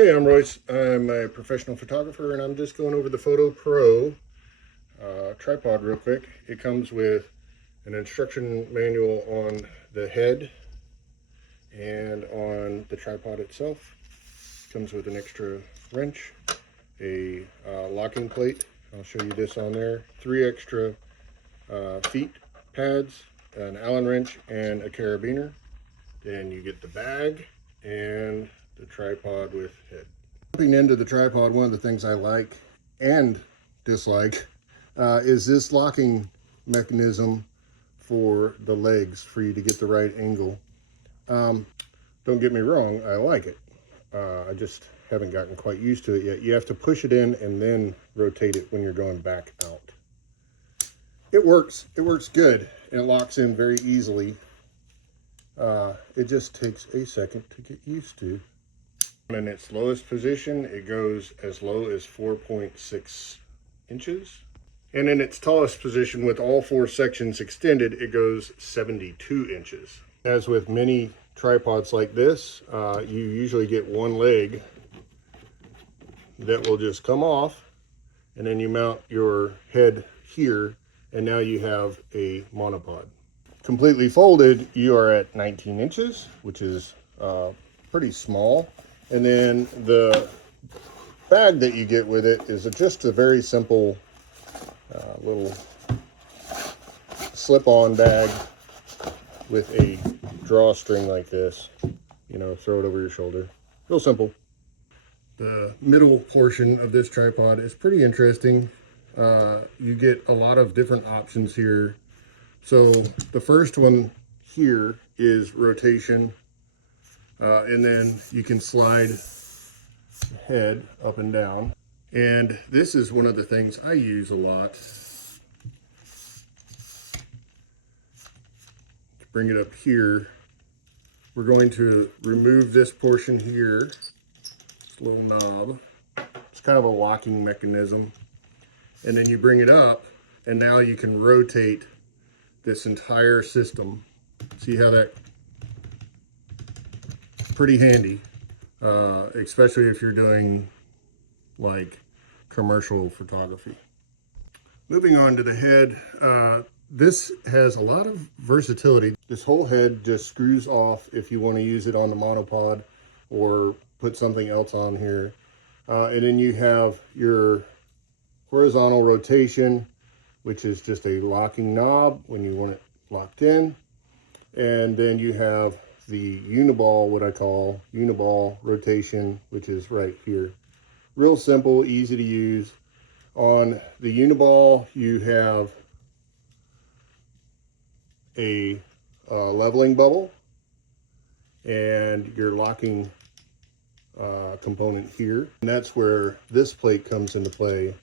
Okay, I'm Royce. I'm a professional photographer, and I'm just going over the Fotopro tripod real quick. It comes with an instruction manual on the head and on the tripod itself. It comes with an extra wrench, a locking plate. I'll show you this on there. 3 extra feet pads, an Allen wrench, and a carabiner. Then you get the bag and the tripod with head. Jumping into the tripod, one of the things I like and dislike is this locking mechanism for the legs for you to get the right angle. Don't get me wrong, I like it. I just haven't gotten quite used to it yet. You have to push it in and then rotate it when you're going back out. It works good, and it locks in very easily. It just takes a second to get used to. In its lowest position, it goes as low as 4.6 inches. And in its tallest position, with all 4 sections extended, it goes 72 inches. As with many tripods like this, you usually get one leg that will just come off, and then you mount your head here, and now you have a monopod. Completely folded, you are at 19 inches, which is pretty small. And then the bag that you get with it is just a very simple little slip-on bag with a drawstring like this. You know, throw it over your shoulder. Real simple. The middle portion of this tripod is pretty interesting. You get a lot of different options here. So the first one here is rotation. And then you can slide the head up and down. And this is one of the things I use a lot. To bring it up here, we're going to remove this portion here, this little knob. It's kind of a locking mechanism. And then you bring it up, and now you can rotate this entire system. See how that? Pretty handy, especially if you're doing like commercial photography. Moving on to the head, this has a lot of versatility. This whole head just screws off if you want to use it on the monopod or put something else on here. And then you have your horizontal rotation, which is just a locking knob when you want it locked in. And then you have the uniball, what I call uniball rotation, which is right here. Real simple, easy to use. On the uniball, you have a leveling bubble and your locking component here. And that's where this plate comes into play,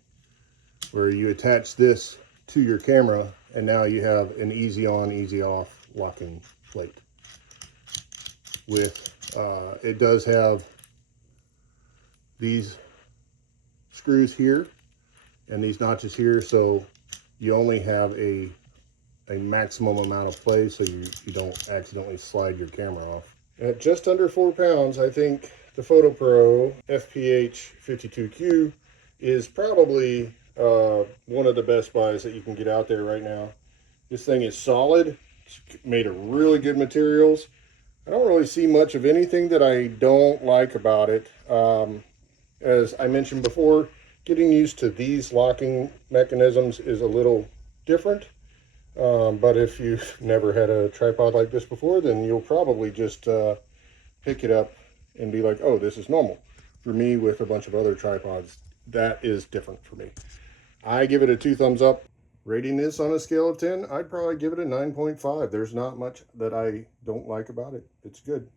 where you attach this to your camera, and now you have an easy on, easy off locking plate. With it does have these screws here and these notches here, so you only have a maximum amount of play, so you don't accidentally slide your camera off. At just under 4 pounds, I think the Fotopro FPH 52Q is probably one of the best buys that you can get out there right now. This thing is solid. It's made of really good materials. I don't really see much of anything that I don't like about it. As I mentioned before, getting used to these locking mechanisms is a little different. But if you've never had a tripod like this before, then you'll probably just pick it up and be like, oh, this is normal. For me, with a bunch of other tripods, that is different for me. I give it a 2 thumbs up. Rating this on a scale of 10, I'd probably give it a 9.5. There's not much that I don't like about it. It's good.